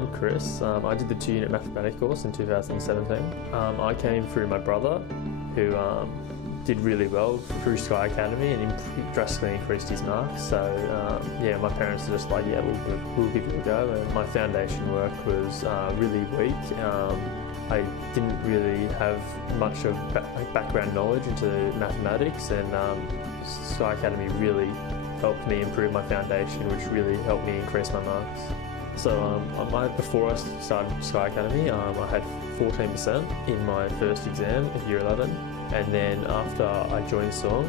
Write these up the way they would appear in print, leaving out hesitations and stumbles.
I'm Chris. I did the 2-unit mathematics course in 2017. I came through my brother, who did really well through Sky Academy and drastically increased his marks. So yeah, my parents were just like, yeah, we'll give it a go. And my foundation work was really weak. I didn't really have much of background knowledge into mathematics, and Sky Academy really helped me improve my foundation, which really helped me increase my marks. So before I started Sky Academy, I had 14% in my first exam of Year 11, and then after I joined SOM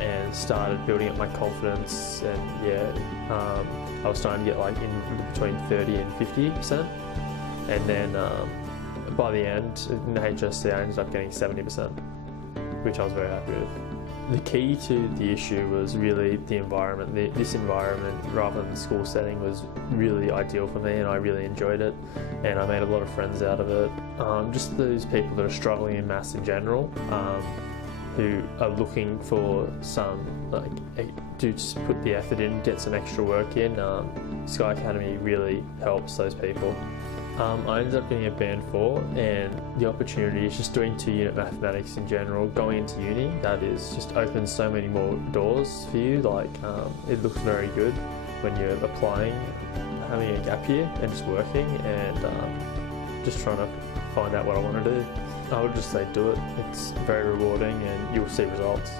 and started building up my confidence, and yeah, I was starting to get like in between 30 and 50%, and then by the end in the HSC I ended up getting 70%, which I was very happy with. The key to the issue was really the environment. This environment, rather than the school setting, was really ideal for me, and I really enjoyed it, and I made a lot of friends out of it. Just those people that are struggling in maths in general, who are looking for some, to just put the effort in, get some extra work in. Sky Academy really helps those people. I ended up getting a band 4, and the opportunity is just doing 2-unit mathematics in general, going into uni, that is just opens so many more doors for you. Like it looks very good when you're applying, having a gap year and just working, and just trying to find out what I want to do. I would just say do it. It's very rewarding and you'll see results.